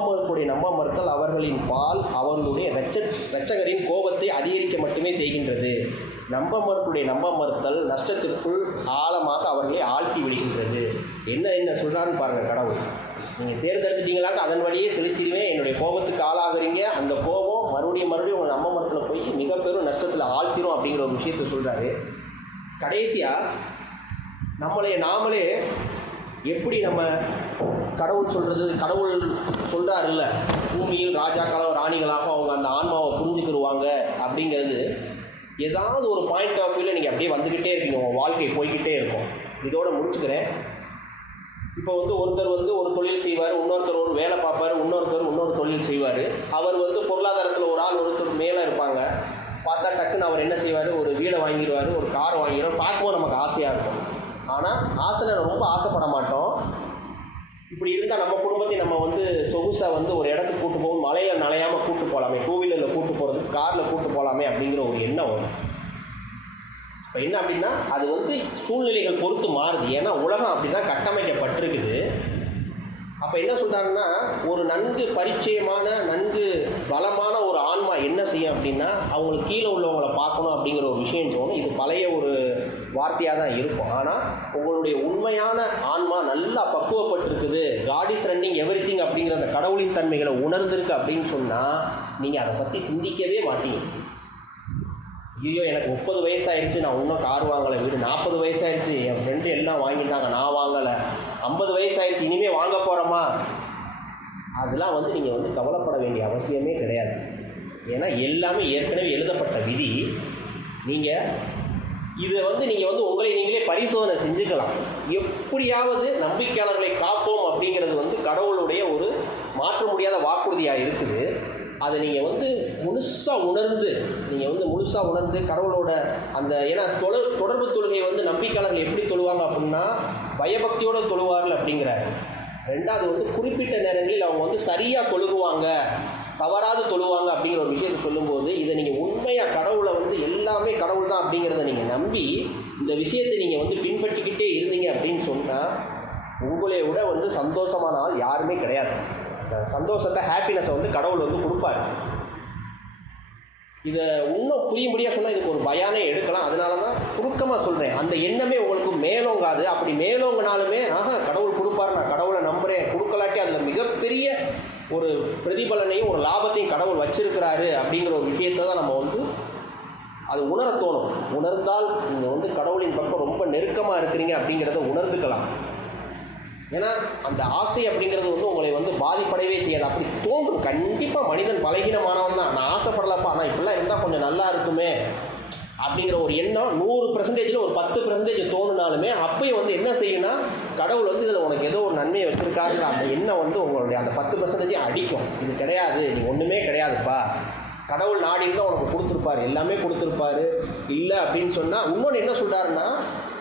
மறுத்தல் அவர்களின் பால் அவர்களுடைய இரட்சகரின் கோபத்தை அதிகரிக்க மட்டுமே செய்கின்றது. நம்ப மறுத்தல் நஷ்டத்திற்குள் ஆழமாக அவர்களை ஆழ்த்தி விடுகின்றது. என்ன சொல்கிறாருன்னு பாருங்கள் கடவுள். நீங்கள் தேர்ந்தெடுத்துட்டீங்களாக்க அதன் வழியே செலுத்திடுவேன், என்னுடைய கோபத்துக்கு ஆளாகிறீங்க. அந்த கோபம் மறுபடியும் உங்கள் நம்ப மறுத்தல் போய் மிக பெரும் நஷ்டத்தில் ஆழ்த்திரும் அப்படிங்கிற ஒரு விஷயத்தை சொல்கிறாரு. கடைசியாக நாமளே எப்படி நம்ம கடவுள் சொல்கிறாருல்ல, பூமியில் ராஜாக்களும் ராணிகளாக அவங்க அந்த ஆன்மாவை புரிஞ்சுக்கிடுவாங்க அப்படிங்கிறது ஏதாவது ஒரு பாயிண்ட் ஆஃப் வியூவில் நீங்கள் அப்படியே வந்துக்கிட்டே இருக்கீங்க. உங்கள் வாழ்க்கை போய்கிட்டே இருக்கும். இதோடு முடிச்சுக்கிறேன். இப்போ ஒருத்தர் ஒரு தொழில் செய்வார், இன்னொருத்தர் ஒரு வேலை பார்ப்பார், இன்னொரு தொழில் செய்வார். அவர் பொருளாதாரத்தில் ஒருத்தர் மேலே இருப்பாங்க. பார்த்தா டக்குன்னு அவர் என்ன செய்வார், ஒரு வீடை வாங்கிடுவார், ஒரு காரை வாங்கிடுவார். பார்க்கும்போது நமக்கு ஆசையாக இருக்கும். ஆனால் ரொம்ப ஆசைப்பட மாட்டோம். இப்படி இருந்தால் நம்ம குடும்பத்தை நம்ம சொகுசாக ஒரு இடத்துக்கு கூட்டு போகும், மலையில் நனையாமல் கூட்டு போகலாமே, டூ வீலரில் கூட்டு போகிறதுக்கு காரில் கூட்டு போகலாமே அப்படிங்கிற ஒரு எண்ணம் வரும். இப்போ என்ன அப்படின்னா அது சூழ்நிலைகள் பொறுத்து மாறுது. ஏன்னா உலகம் அப்படி தான் கட்டமைக்கப்பட்டிருக்குது. அப்போ என்ன சொல்கிறாருன்னா, ஒரு நன்கு பரிச்சயமான நன்கு பலமான ஒரு ஆன்மா என்ன செய்யும் அப்படின்னா அவங்களுக்கு கீழே உள்ளவங்களை பார்க்கணும் அப்படிங்கிற ஒரு விஷயம் தோணும். இது பழைய ஒரு வார்த்தையாக தான் இருக்கும். ஆனால் உங்களுடைய உண்மையான ஆன்மா நல்லா பக்குவப்பட்டிருக்குது, காட் இஸ் ரன்னிங் எவ்ரிதிங் அப்படிங்கிற அந்த கடவுளின் தன்மைகளை உணர்ந்திருக்கு அப்படின்னு சொன்னால் நீங்கள் அதை பற்றி சிந்திக்கவே மாட்டீங்க. ஐயோ எனக்கு 30 வயசாயிருச்சு, நான் இன்னும் கார் வாங்கலை, வீடு 40 வயசாயிருச்சு, என் ஃப்ரெண்டு எல்லாம் வாங்கிட்டாங்க, நான் வாங்கலை, 50 வயசாயிருச்சு, இனிமேல் வாங்க போகிறோமா, அதெல்லாம் நீங்கள் கவலைப்பட வேண்டிய அவசியமே கிடையாது. ஏன்னா எல்லாமே ஏற்கனவே எழுதப்பட்ட விதி. நீங்கள் இதை நீங்கள் உங்களை நீங்களே பரிசோதனை செஞ்சுக்கலாம். எப்படியாவது நம்பிக்கையாளர்களை காப்போம் அப்படிங்கிறது கடவுளுடைய ஒரு மாற்ற முடியாத வாக்குறுதியாக இருக்குது. அதை நீங்கள் முழுசாக உணர்ந்து கடவுளோட அந்த ஏன்னா தொடர்பு தொழுகை நம்பிக்கையாளர்கள் எப்படி தொழுவாங்க அப்படின்னா பயபக்தியோடு தொழுவார்கள் அப்படிங்கிறாரு. ரெண்டாவது குறிப்பிட்ட நேரங்களில் அவங்க சரியாக தொழுகுவாங்க, தவறாது தொழுவாங்க அப்படிங்கிற ஒரு விஷயத்தை சொல்லும்போது இதை நீங்கள் உண்மையாக கடவுளை எல்லாமே கடவுள் தான் அப்படிங்கிறத நீங்கள் நம்பி இந்த விஷயத்தை நீங்கள் பின்பற்றிக்கிட்டே இருந்தீங்க அப்படின்னு சொன்னால் உங்களை விட சந்தோஷமான ஆள் யாருமே கிடையாது. அந்த சந்தோஷத்தை ஹாப்பினஸை கடவுள் கொடுப்பார். இதை இன்னும் புரியும்படியாக சொன்னால் இதுக்கு ஒரு பயானே எடுக்கலாம். அதனால தான் சுருக்கமாக சொல்கிறேன். அந்த எண்ணமே உங்களுக்கு மேலோங்காது. அப்படி மேலோங்கினாலுமே கடவுள் கொடுப்பார், நான் கடவுளை நம்புகிறேன், கொடுக்கலாட்டி அதில் மிகப்பெரிய ஒரு பிரதிபலனையும் ஒரு லாபத்தையும் கடவுள் வச்சிருக்கிறாரு அப்படிங்கிற ஒரு விஷயத்தை தான் நம்ம அது உணர தோணும். உணர்ந்தால் நீங்கள் கடவுளின் பக்கம் ரொம்ப நெருக்கமாக இருக்கிறீங்க அப்படிங்கிறத உணர்ந்துக்கலாம். ஏன்னா அந்த ஆசை அப்படிங்கிறது உங்களை பாதிப்படையவே செய்யாது. அப்படி தோன்றும். கண்டிப்பாக மனிதன் பலகீனமானவன் தான். நான் ஆசைப்படலப்பா, ஆனால் இப்படிலாம் இருந்தால் கொஞ்சம் நல்லா இருக்குமே அப்படிங்கிற ஒரு எண்ணம் 100%ல் ஒரு 10% தோணுனாலுமே அப்பயும் என்ன செய்யுன்னா கடவுள் இதில் உனக்கு ஏதோ ஒரு நன்மையை வச்சுருக்காருங்கிற அந்த எண்ணம் உங்களுடைய அந்த 10% அடிக்கும். இது கிடையாது, நீ ஒன்றுமே கிடையாதுப்பா, கடவுள் நாடி இருந்தால் உனக்கு கொடுத்துருப்பாரு, எல்லாமே கொடுத்துருப்பாரு. இல்லை அப்படின்னு சொன்னால் இன்னொன்று என்ன சொல்கிறாருன்னா,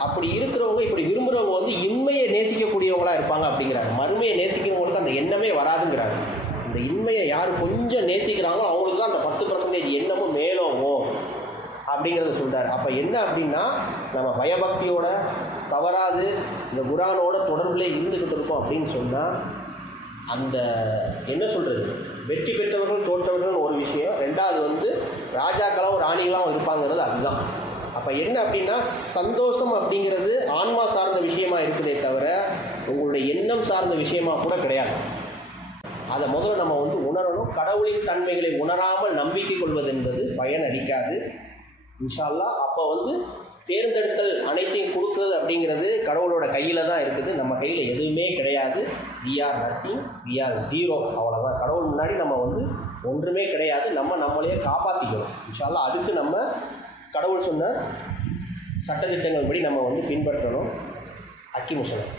அப்படி இருக்கிறவங்க இப்படி விரும்புகிறவங்க இன்மையை நேசிக்கக்கூடியவங்களாக இருப்பாங்க அப்படிங்கிறாரு. மறுமையை நேசிக்கிறவங்களுக்கு அந்த எண்ணமே வராதுங்கிறாரு. இந்த இன்மையை யார் கொஞ்சம் நேசிக்கிறாங்களோ அவங்களுக்கு தான் அந்த 10% எண்ணமும் மேலோங்கும் அப்படிங்கிறத சொல்கிறார். அப்போ என்ன அப்படின்னா நம்ம பயபக்தியோட தவறாது இந்த குரானோட தொடர்பில் இருந்துக்கிட்டு இருக்கோம் அப்படின்னு சொன்னால் அந்த என்ன சொல்கிறது, வெற்றி பெற்றவர்கள் தோற்றவர்கள் ஒரு விஷயம், ரெண்டாவது வந்து ராஜாக்களும் ராணிகளாகவும் இருப்பாங்கிறது அதுதான். அப்போ என்ன அப்படின்னா, சந்தோஷம் அப்படிங்கிறது ஆன்மா சார்ந்த விஷயமா இருக்குதே தவிர உங்களுடைய எண்ணம் சார்ந்த விஷயமா கூட கிடையாது. அதை முதல்ல நம்ம வந்து உணரணும். கடவுளின் தன்மைகளை உணராமல் நம்பிக்கை கொள்வது என்பது பயன் அளிக்காது இன்ஷா அல்லாஹ். அப்போ வந்து தேர்ந்தெடுத்தல் அனைத்தையும் கொடுக்குறது அப்படிங்கிறது கடவுளோட கையில் தான் இருக்குது. நம்ம கையில் எதுவுமே கிடையாது. We are nothing, we are zero, அவ்வளோதான். கடவுள் முன்னாடி நம்ம வந்து ஒன்றுமே கிடையாது. நம்மளையே காப்பாற்றிக்கணும் இன்ஷா அல்லாஹ். அதுக்கு நம்ம கடவுள் சொன்ன சட்டத்திட்டங்கள் படி நம்ம வந்து பின்பற்றணும். அக்கி முசலம்.